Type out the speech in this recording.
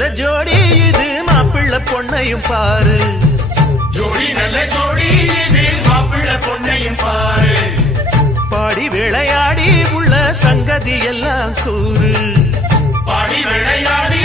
நல்ல ஜோடி இது மாப்பிள்ளை பொண்ணையும் பாரு ஜோடி நல்ல ஜோடி இது மாப்பிள்ளை பொண்ணையும் பாரு பாடி விளையாடி உள்ள சங்கதி எல்லாம் கூறு பாடி விளையாடி